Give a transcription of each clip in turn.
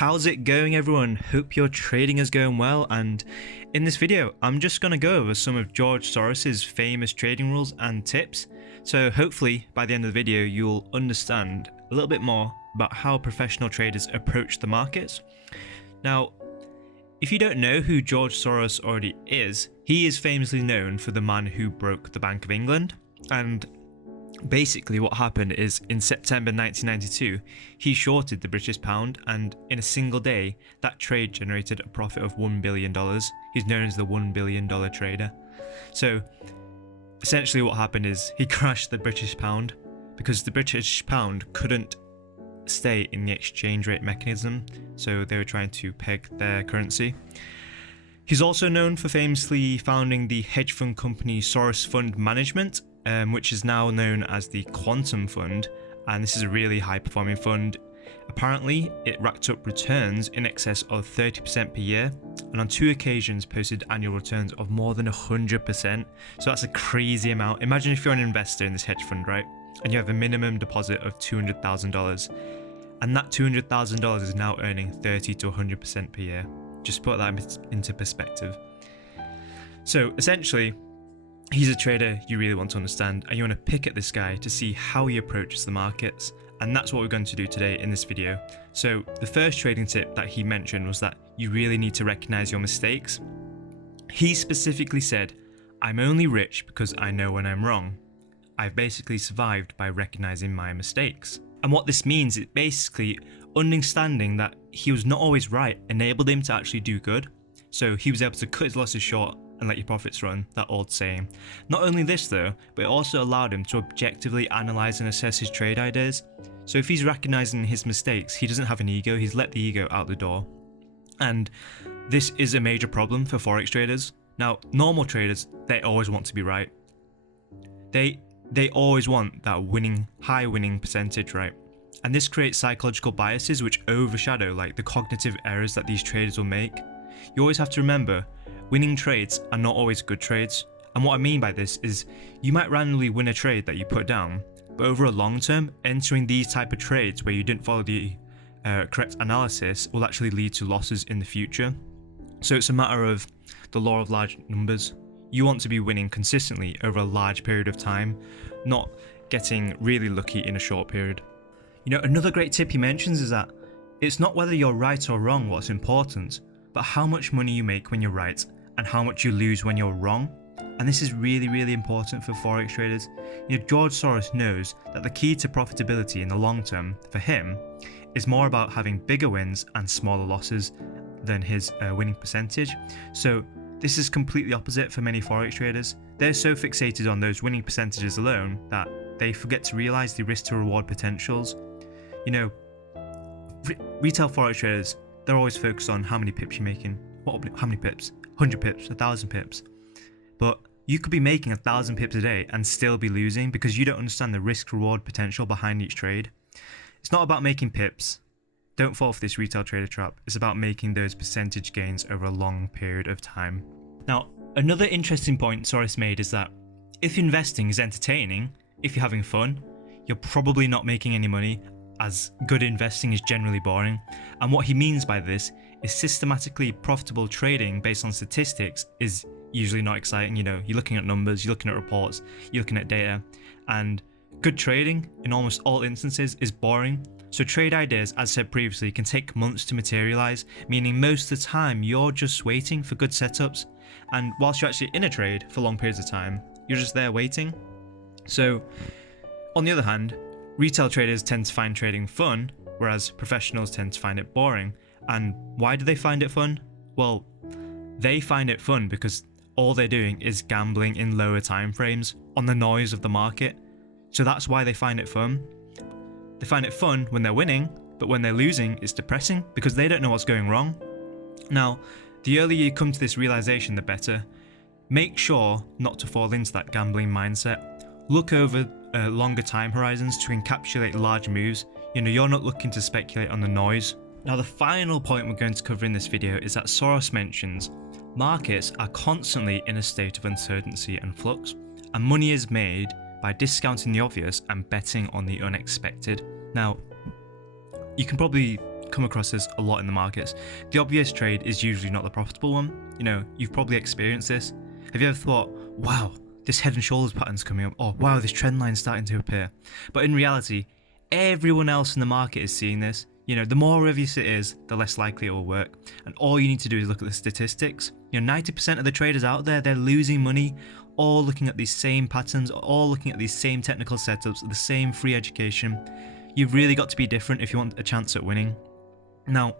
How's it going, everyone? Hope your trading is going well, and in this video I'm just going to go over some of George Soros's famous trading rules and tips. So hopefully by the end of the video you'll understand a little bit more about how professional traders approach the markets. Now, if you don't know who George Soros already is, he is famously known for the man who broke the Bank of England. And basically what happened is in September 1992, he shorted the British pound, and in a single day, that trade generated a profit of $1 billion. He's known as the $1 billion trader. So essentially what happened is he crashed the British pound because the British pound couldn't stay in the exchange rate mechanism, so they were trying to peg their currency. He's also known for famously founding the hedge fund company Soros Fund Management, which is now known as the Quantum Fund, and this is a really high performing fund. Apparently it racked up returns in excess of 30% per year, and on 2 occasions posted annual returns of more than 100%. So that's a crazy amount. Imagine if you're an investor in this hedge fund, right, and you have a minimum deposit of $200,000, and that $200,000 is now earning 30 to 100% per year. Just put that into perspective. So essentially, he's a trader you really want to understand, and you want to pick at this guy to see how he approaches the markets, and that's what we're going to do today in this video. So the first trading tip that he mentioned was that you really need to recognize your mistakes. He specifically said, "I'm only rich because I know when I'm wrong. I've basically survived by recognizing my mistakes." And what this means is basically understanding that he was not always right enabled him to actually do good. So he was able to cut his losses short and let your profits run, that old saying. Not only this though, but it also allowed him to objectively analyze and assess his trade ideas. So if he's recognizing his mistakes, he doesn't have an ego, he's let the ego out the door. And this is a major problem for forex traders. Now, normal traders, they always want to be right. They always want that high winning percentage, right? And this creates psychological biases which overshadow like the cognitive errors that these traders will make. You always have to remember, winning trades are not always good trades. And what I mean by this is you might randomly win a trade that you put down, but over a long term, entering these type of trades where you didn't follow the correct analysis will actually lead to losses in the future. So it's a matter of the law of large numbers. You want to be winning consistently over a large period of time, not getting really lucky in a short period. You know, another great tip he mentions is that it's not whether you're right or wrong what's important, but how much money you make when you're right and how much you lose when you're wrong. And this is really, really important for forex traders. You know, George Soros knows that the key to profitability in the long term for him is more about having bigger wins and smaller losses than his winning percentage. So this is completely opposite for many forex traders. They're so fixated on those winning percentages alone that they forget to realize the risk to reward potentials. You know, retail forex traders, they're always focused on how many pips you're making. How many pips? 100 pips, 1,000 pips. But you could be making 1,000 pips a day and still be losing because you don't understand the risk reward potential behind each trade. It's not about making pips. Don't fall for this retail trader trap. It's about making those percentage gains over a long period of time. Now, another interesting point Soros made is that if investing is entertaining, if you're having fun, you're probably not making any money, as good investing is generally boring. And what he means by this is systematically profitable trading based on statistics is usually not exciting. You know, you're looking at numbers, you're looking at reports, you're looking at data, and good trading in almost all instances is boring. So trade ideas, as said previously, can take months to materialize, meaning most of the time you're just waiting for good setups. And whilst you're actually in a trade for long periods of time, you're just there waiting. So on the other hand, retail traders tend to find trading fun, whereas professionals tend to find it boring. And why do they find it fun? Well, they find it fun because all they're doing is gambling in lower time frames on the noise of the market. So that's why they find it fun. They find it fun when they're winning, but when they're losing, it's depressing because they don't know what's going wrong. Now, the earlier you come to this realization, the better. Make sure not to fall into that gambling mindset. Look over longer time horizons to encapsulate large moves. You know, you're not looking to speculate on the noise. Now, the final point we're going to cover in this video is that Soros mentions markets are constantly in a state of uncertainty and flux, and money is made by discounting the obvious and betting on the unexpected. Now, you can probably come across this a lot in the markets. The obvious trade is usually not the profitable one. You know, you've probably experienced this. Have you ever thought, wow, this head and shoulders pattern's coming up, or wow, this trend line's starting to appear? But in reality, everyone else in the market is seeing this. You know, the more obvious it is, the less likely it will work. And all you need to do is look at the statistics. You know, 90% of the traders out there, they're losing money, all looking at these same patterns, all looking at these same technical setups, the same free education. You've really got to be different if you want a chance at winning. Now,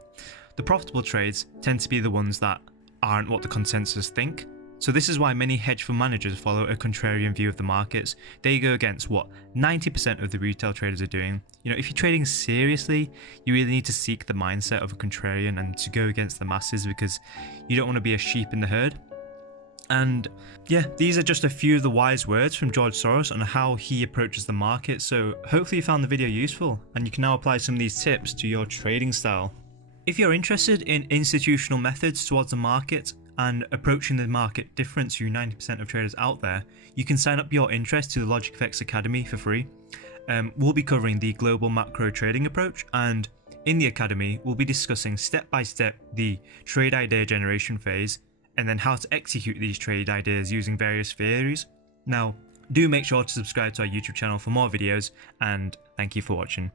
the profitable trades tend to be the ones that aren't what the consensus think. So this is why many hedge fund managers follow a contrarian view of the markets. They go against what 90% of the retail traders are doing. You know, if you're trading seriously, you really need to seek the mindset of a contrarian and to go against the masses, because you don't want to be a sheep in the herd. And yeah, these are just a few of the wise words from George Soros on how he approaches the market. So hopefully you found the video useful and you can now apply some of these tips to your trading style. If you're interested in institutional methods towards the market and approaching the market different to 90% of traders out there, you can sign up your interest to the Logikfx Academy for free. We'll be covering the global macro trading approach, and in the academy we'll be discussing step by step the trade idea generation phase, and then how to execute these trade ideas using various theories. Now, do make sure to subscribe to our YouTube channel for more videos, and thank you for watching.